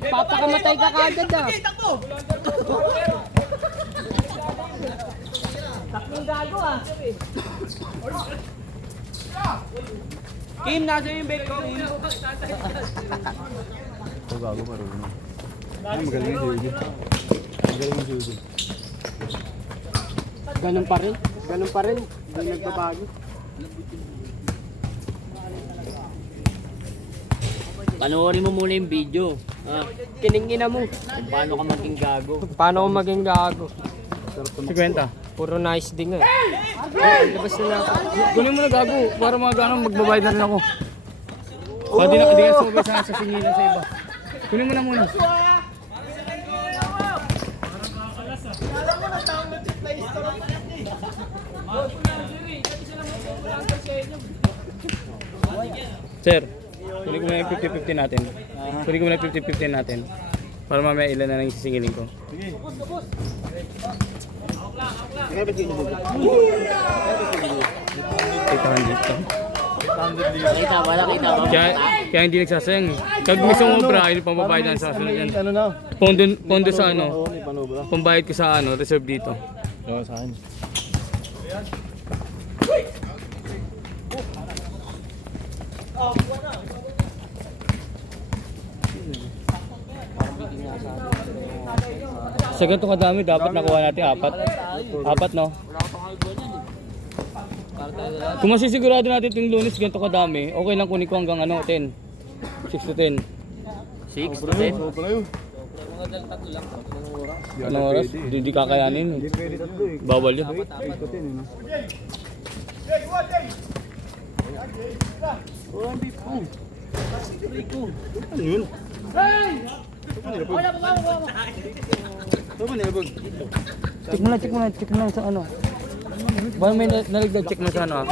Papakamatay ka kagad ah. Tatlong gago ah. Kim, nasa yung bag ko. Ito gago marunong. Ay, magaling yung Judy. Magaling yung Judy. Ganun pa rin. Ganun pa rin. Hindi nagbabago. Panoorin mo muna yung video. Ah, kiningina mo. Kung paano ka maging gago. Paano ka maging gago? 50. Puro nice ding eh. Labas na ako. Kunin mo na gago. Para magbabayad na rin ako. O, di ka sumabay sa singilan sa iba. Kunin mo na muna. Sir, kunin ko muna yung 50-50 natin. Kunin ko muna yung 50-50 natin. Para mamaya ilan na lang yung sisingilin ko. Kita, wala kita. Kaya hindi nagsasayang eh. Pag may sumobra, ay pambabayad na sa sunod yan. Pondo sa ano, pambayad ko sa ano, reserve dito. Oo, sa akin. Sa ganito kadami, dapat nakuha natin 4. 4 no? Kung masisigurado natin itong Lunes ganito kadami, okay lang kunin ko hanggang ano, 10. 6 to 10. 6 to 10. Anong oras? Hindi kakayanin. Hindi pwede tatlo eh. Bawal yun. 8 to 10 eh, no? Ano yun? Ano ba nilabag? Check mo lang sa ano. Baka may nalagdag, check mo sa ano.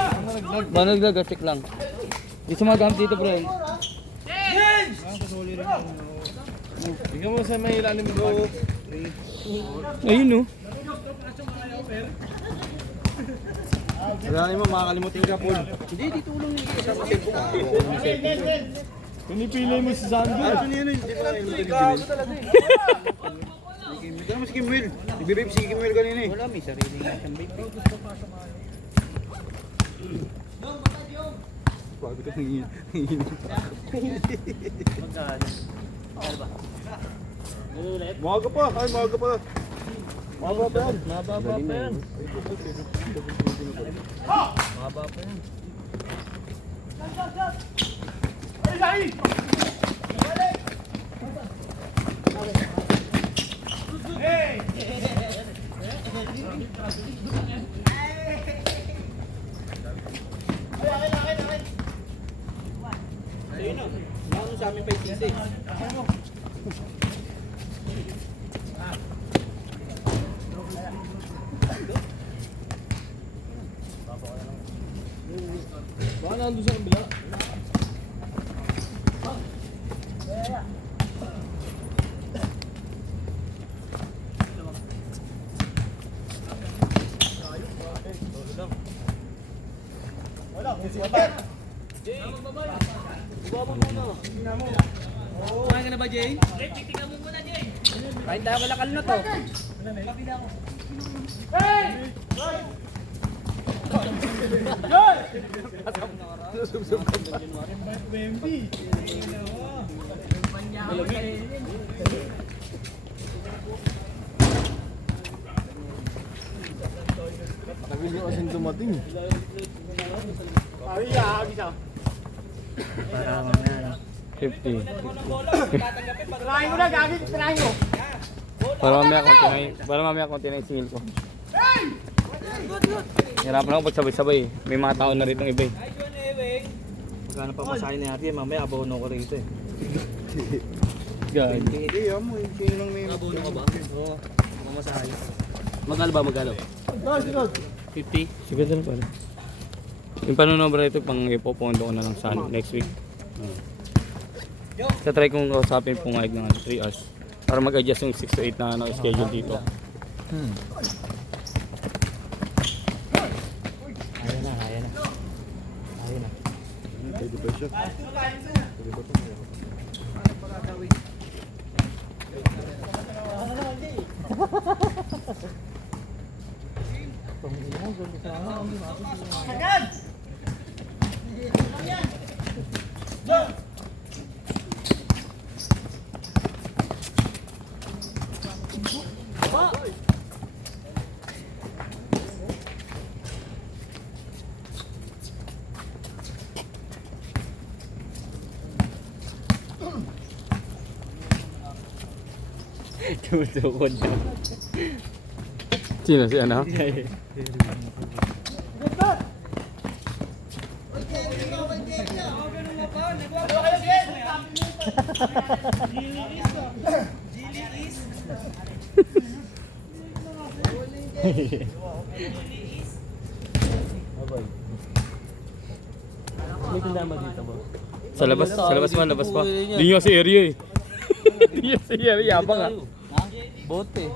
Baka nalagdag, check lang. Di sumagamit dito, bro. Tingnan mo sa may ilalim bro. Ayun no. Wala mo, makakalimutin ka, Paul. Hindi, dito ulang yung isang tempo ka. Pinipili mo si Zando. Ano yun? Hindi pa lang yung Tignan mo si Kimwil. Nag-vape si Kimwil kanina eh. Wala, may sarili nga siyang baby. Bago ito nangihinom. Maga pa. Ay, maga pa. Maga pa yan. Mababa pa yan. Mababa pa yan. Sa amin pa yung sisi. Baka nandun sa kabila. Kumain ka na ba, Jay? Titignan mo muna, Jay. Kain tayo kalakal na to. Tagal nyo kasing dumating. Para mamaya. 50. Tirahin mo na, gagawin. Tirahin mo. Para mamaya konti na yung singil ko. Hirapan ako pag sabay-sabay. May mga tao na rito ng iba eh. Magkano pa masahin natin, mamaya abono ko rito eh. God. Hindi, mo. Yung lang may... Abono ka ba? Oo. Mamasahin. Magkano ba? Magkano? 50? Sige din pala. Yung panunobra ito, pang ipopondo ko na lang sa next week. Sa try kong kausapin pong ng 3 hours. Para mag-adjust yung 6 to 8 na schedule dito. Ayaw na. Pwede ba siya? Pwede ba ito? Tutukod na. Sino si ano? May tindama dito ba? Sa labas pa, labas pa. Hindi nyo si area eh. Hindi nyo si area, yabang ah. Bote.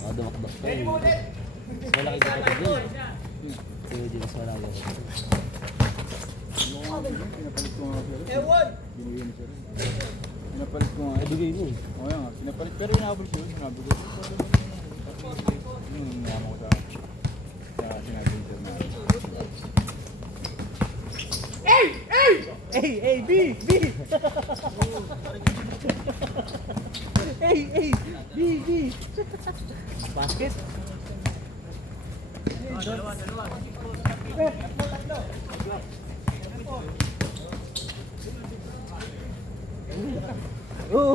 Dumakdak ka eh. Wala kayo dito din. Pero di mas wala kayo. Pinapalit ko nga. Ibigay mo eh. Oo nga, pinapalit. Pero inabot ko yun. Inabot ko. Yung niyama ko sa sinabi ng sir na. Basket. Oo.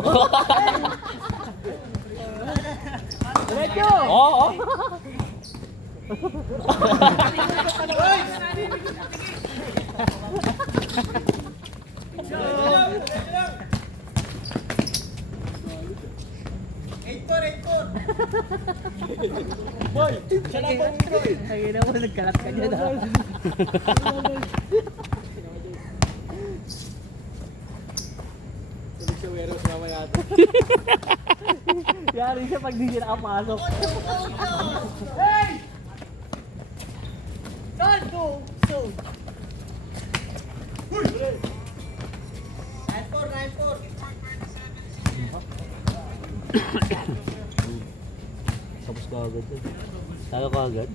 Ang mo, nagkalat ka dyan ha. Yari siya pag di siya nakapasok. Tapos ka agad eh. Tayo ka agad.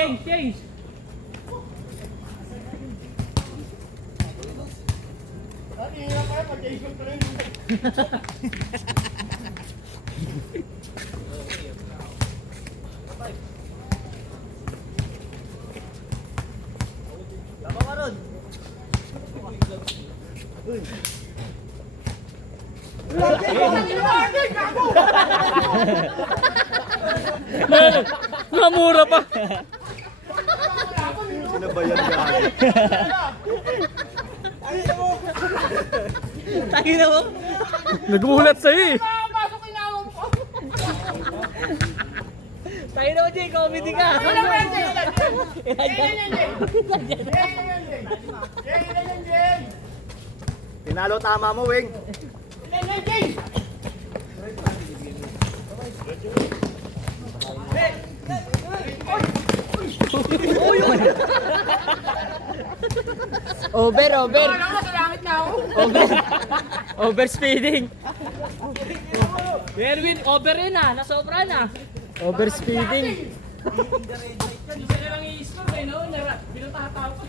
Change! Namura pa. Sinabayan ka. Tangina mo! Nagmulat sa'yo eh. Tangina mo, Jay! Comedy ka! Pinalo tama mo, Wing. Over! Over speeding! Erwin, over yun ah! Nasobra na! Over speeding! Isa na lang i-score eh, no? Binutataw ko.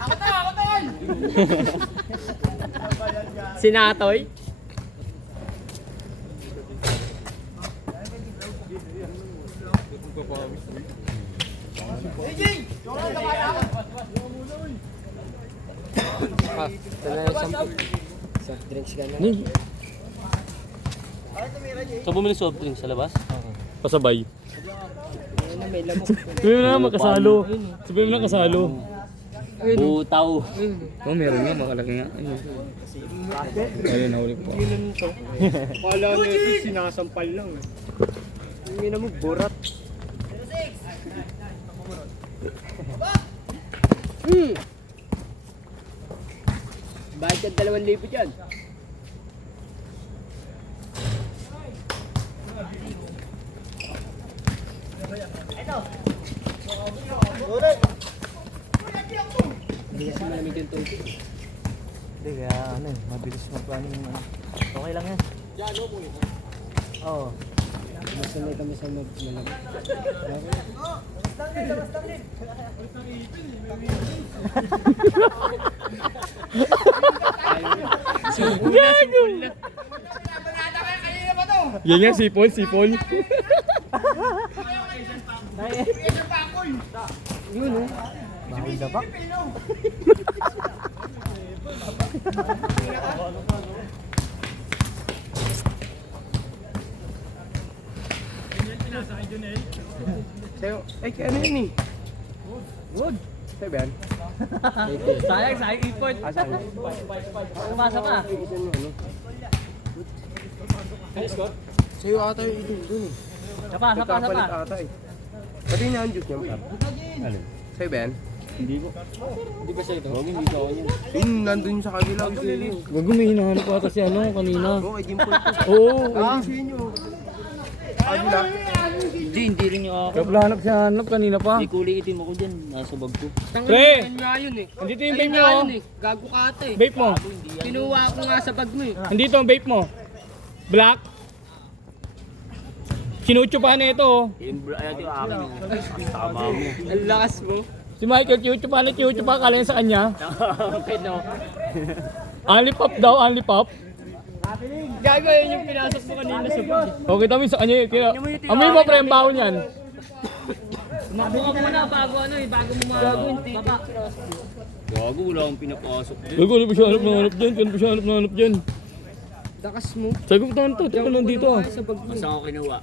Ako taon! Sinatoy? Soft drinks ka na. So bumili soft drinks sa labas? Pasabay. May lamok. Sabihin mo na makasalo. Sabihin mo na kasalo. Butaw. Oh, meron nga, makalaki nga. Ayun, nahuli po. Kala na ito sinasampal lang. Hindi na mo burat. Bakit ka 2,000 dyan? Hindi kasi malamig yung tubig. Hindi kaya ano eh, mabilis magplano yung ano. Okay lang yan. Oo. Masanay kami sa malamig. Gago! Yan nga, sipol, sipol. Yun oh. Mahal na ba? Sa'yo, ay ano yun eh? Wood. Sa'yo ba yan? Sayang, ipon. Saan? Umasa pa. Sa'yo ata yung ito dun eh. Sapa. Nagkapalit ata eh. Pati na ang juice niya. Ano? Sa'yo ba yan? Hindi ko. Hindi ba sa'yo ito? Huwag hindi ko yan. Yung nandun sa kabila. Gago, may hinahanap ko ata si ano kanina. Oo, kay Jim Paul. Oo. Ah, sa inyo. Kabila. Hindi rin yung ako. Kaya hanap siya hanap kanina pa. May kulay itim ako dyan. Nasa bag ko. Pre! Ayun nga yun eh. Andito yung Ayun vape nga mo. yun eh. Gago ka ata eh. Vape mo. Kinuha ko nga sa bag mo eh. Andito ang vape mo. Black. Kinuchupahan na ito. Oh. Yung akin yung tama mo. Ang lakas mo. Si Michael, kinuchupahan na kinuchupahan. Kala niya sa kanya. Okay no. Only pop daw, only pop. Gago yun yung pinasok mo kanina sa bag. Okay, tama sa kanya. Amoy mo pre, ang baho niyan. Mabuka mo na bago ano eh. Bago mo baba. Gago, wala akong pinapasok dyan. Gago, ano ba siya hanap dyan? Ano ba siya hanap dyan? Dakas mo. Sabi ko, ito, ito lang dito ah. Sa bag mo. Saan ako kinuha?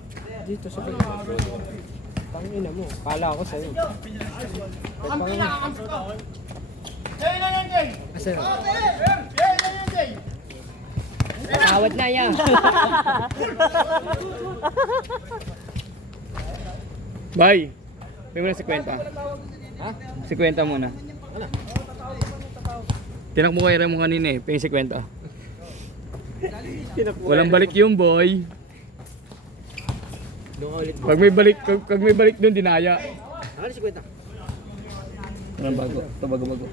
Dito sa bag mo. Pangina mo. Kala ko sa'yo. Asan? Awat na yan. Bye. Pwede mo na si Kwenta. Ha? Si Kwenta muna. Tinakbo ko mo kanina eh. Pwede si Kwenta. Walang balik yung boy. Pag may balik doon, dinaya. Ano si Kwenta? Walang bago. Ito bago.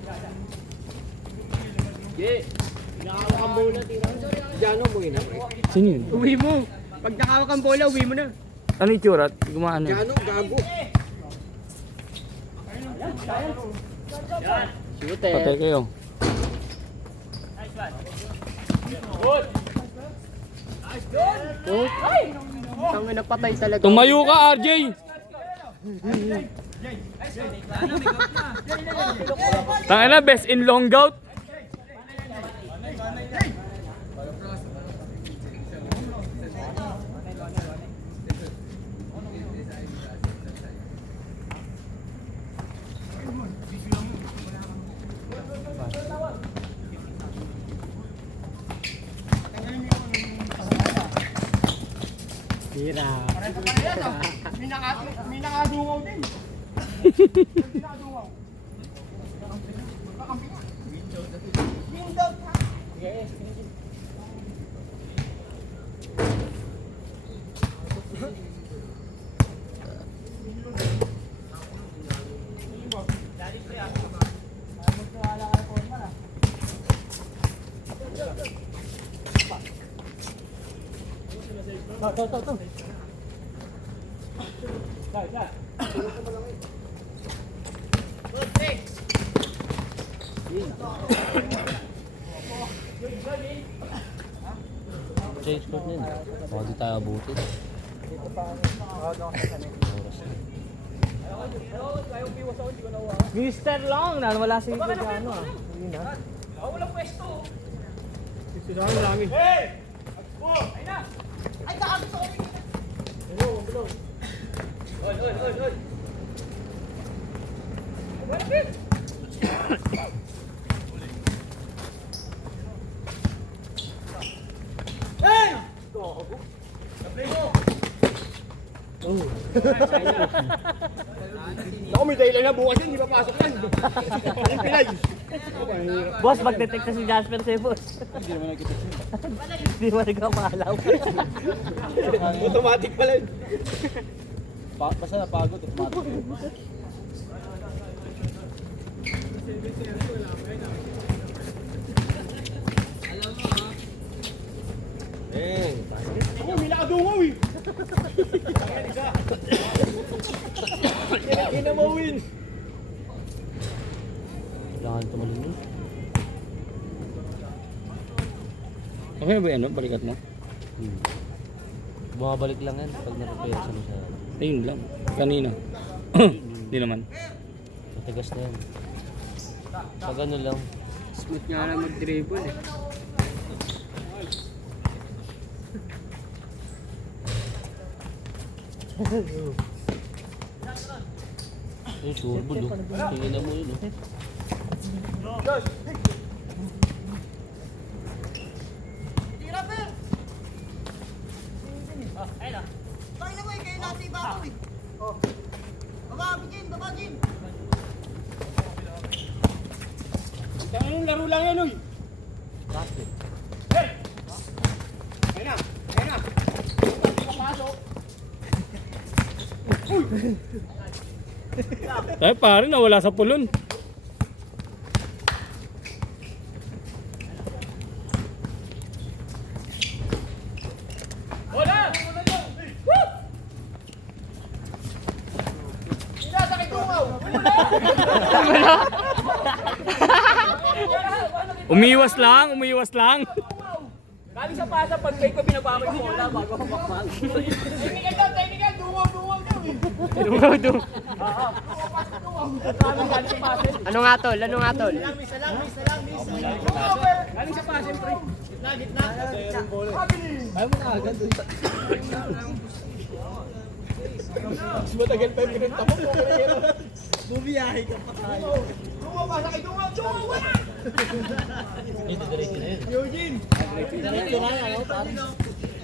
Nakawak ang bola. Diyan mo na. Sino yun? Uwi mo. Pag nakawak ang bola, uwi mo na. Ano yung itsura? Gumaan yun. Diyan gago. Shooter. Patay kayo. Tangin na patay talaga. Tumayo ka, RJ! Tangina, best in long gout. Hira. May nakadungaw din. Change court na yun. Baka di tayo abutin. Mister Long, wala si ano ah. Ako may dahilan na bukas yun, hindi papasok yan. Yung Pilay. Boss, mag-detect na si Jasper sa'yo, boss. Hindi mo nagkapalaw. Automatic pala yun. Basta napagod. Automatic. Ako, may nakadungaw eh. Hindi na mawin. Kailangan tumalun yun. Okay ba yan? Balikat mo? Bumabalik lang yan pag na-repair siya sa... Ayun lang. Kanina. Hindi naman. Matigas na yan. Pag ano lang, Smooth nga lang mag-dribble eh. yung sure ball oh. Tingin na mo yun oh. Tayo na mo eh, kayo nasa iba ako eh. Baba, Jin, baba, Jin. Kaya yung laro lang yan, uy. Kaya na. Hindi papasok. Tayo pare, nawala sa pulon. Umiwas lang, umiwas lang. Galing sa pasa, pag kayo ko binabawal mo, wala bago ako makmal. Technical, dungaw daw eh. Galing sa pasa. Ano nga tol? Ano nga tol? Galing sa pasa, pre. Mas matagal pa yung pinunta mo. Bumiyahe ka pa tayo. Dungaw, pasa kay dungaw. Dungaw, wala! Ito, diretso na yun. Eugene! Diretso na yan oh.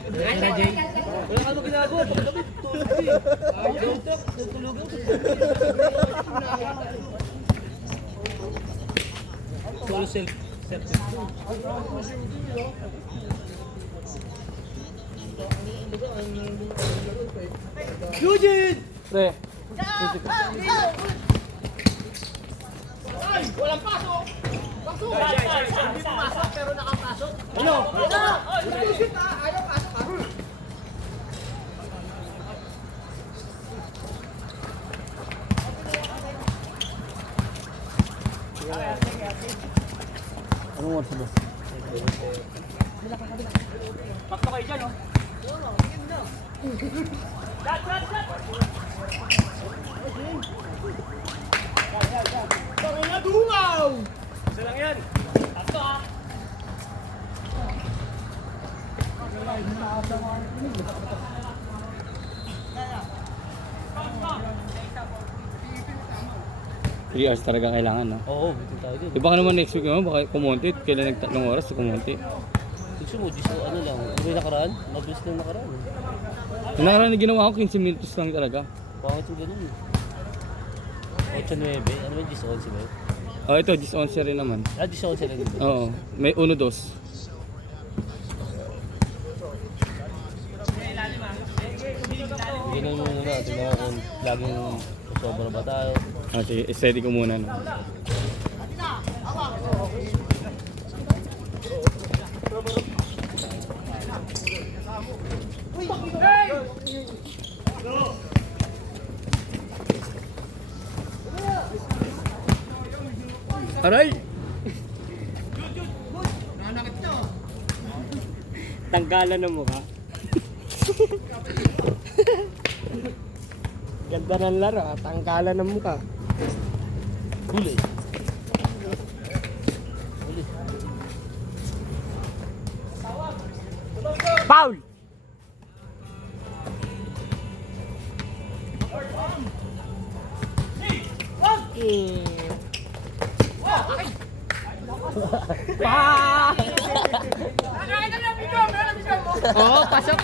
Wala ka mo ginagawa, pagkabit. Solo self. Eugene! Pre, Ay, walang pasok! Pasok! Hindi pumasok pero nakapasok. ano? Shoot ah! Ayaw pasok ah! Anong oras ba? Bakto kayo dyan, oh. Tangin na dungaw! Isa lang yan. Bakto, ah. Three hours talaga kailangan, no? Oo, bitin tayo dun. Di ba ka naman next week naman, baka kumonti, kailan nagtatlong oras, kumonti. Gusto mo, ano lang, may nakaraan, mabilis lang nakaraan. Yung nakaraan na ginawa ko, 15 minutes lang talaga. Pangit yung ganun eh. 8-9, ano ba yung 10-11 ba yun? Oh, ito, 10-11 rin naman. Ah, 10-11 lang dito. Oo, may 1-2. Ganun muna na, tingnan ko kung laging sobra ba tayo. Ah, sige, steady ko muna, no? Aray! Tanggalan ng mukha. Ganda ng laro ah, tangkalan ng mukha. Huli. Huli. Oo, pasok.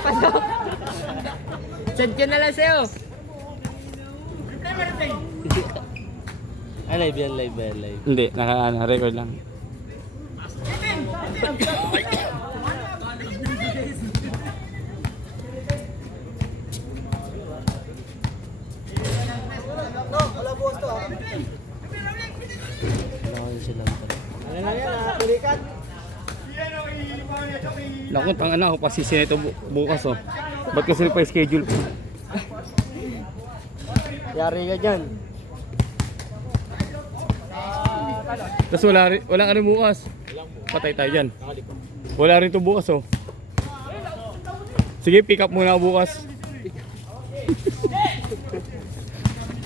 Send ko na lang sa'yo. Ah, live yan. Hindi, record lang. Wala sila. Ano lang yan ha, tulikat. Naku, tangina ako pasisi nito bukas oh. Ba't kasi pa schedule pa? Yari ka dyan. Tapos walang ano bukas. Patay tayo dyan. Wala rin to bukas oh. Sige, pick up muna ako bukas.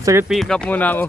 Sige, pick up muna ako.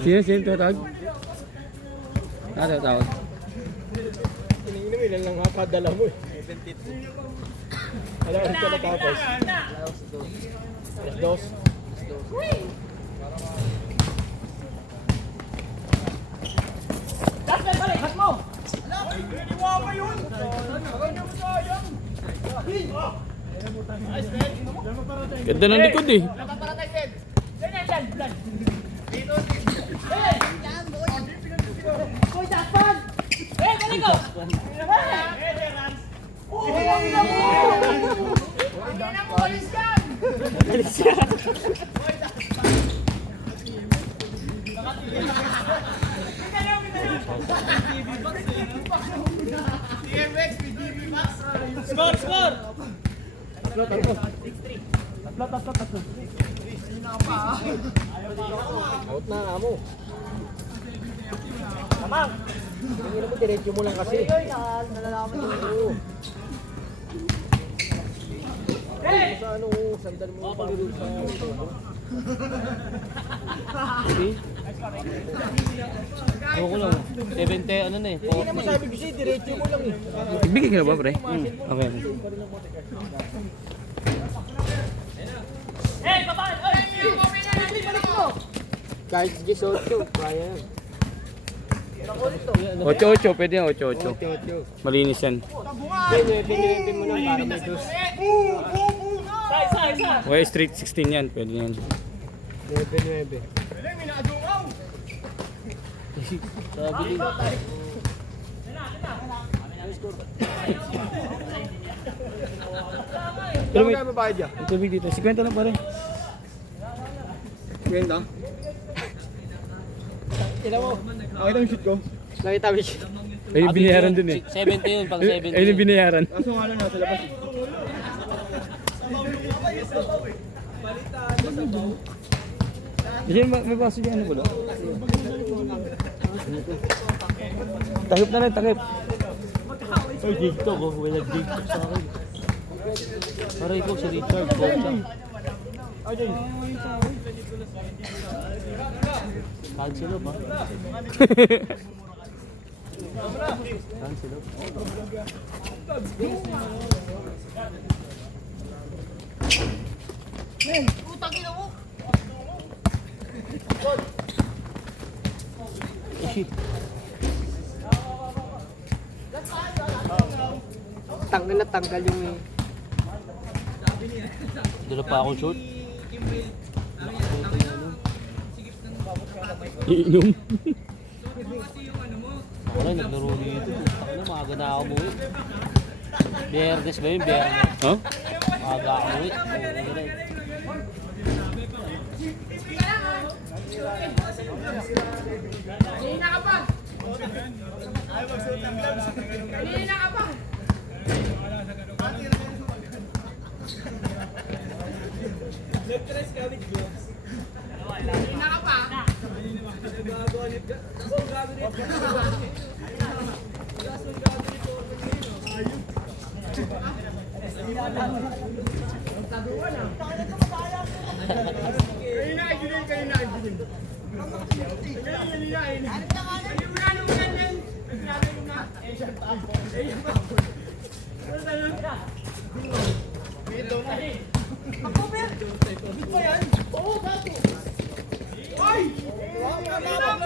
Sino tatawag? Tatawag. Iniinom ilan lang nga padala mo eh. Alam ka natapos. Alas 2. Ganda ng likod eh. Out na nga mo. Tamang! Tingin mo, diretso mo lang kasi. Nalalaman mo. Sa ano, sandal mo pa rin sa Ako lang. 70, ano na eh. Hindi mo sabi ko siya, diretso mo lang eh. Nagbigay ka na ba, pre? Okay. Kahit 18, kaya yan. 8-8, pwede yan, 8-8. 8. Malinis yan. Pinipin mo lang para may dos. Okay, street 16 yan, pwede yan. 9. Sabi din. Pero may Mabayad yan. tubig dito, 50 lang pare. 50? Tignan mo. Nakita mo yung shoot ko? Nakita mo yung shoot. Ay, yung binayaran dun eh. 70 yun, pang 70. Ay, yung binayaran. Kaso nga lang nasa labas. Diyan, may baso dyan, ano ko lang? Takip na lang, takip. Ay, TikTok oh. May nag-TikTok sa akin. Aray ko, si Richard. Kocha. Cancel ba? Cancel Utang ina mo. Tanggal na tanggal yung eh. Dala pa ako short. Iinom. Ako lang, naglaro dito. Ano, maaga na ako umuwi. Biyernes ba yun? Biyernes. Ha? Maaga ako umuwi. Hindi na ka pa. Kanina ka pa. Nag-dress ka with gloves. Kanina ka pa. Nag-agonit ka. Nag-agonit ka. Ako, Ben. Oo, gato. Ay! Wow,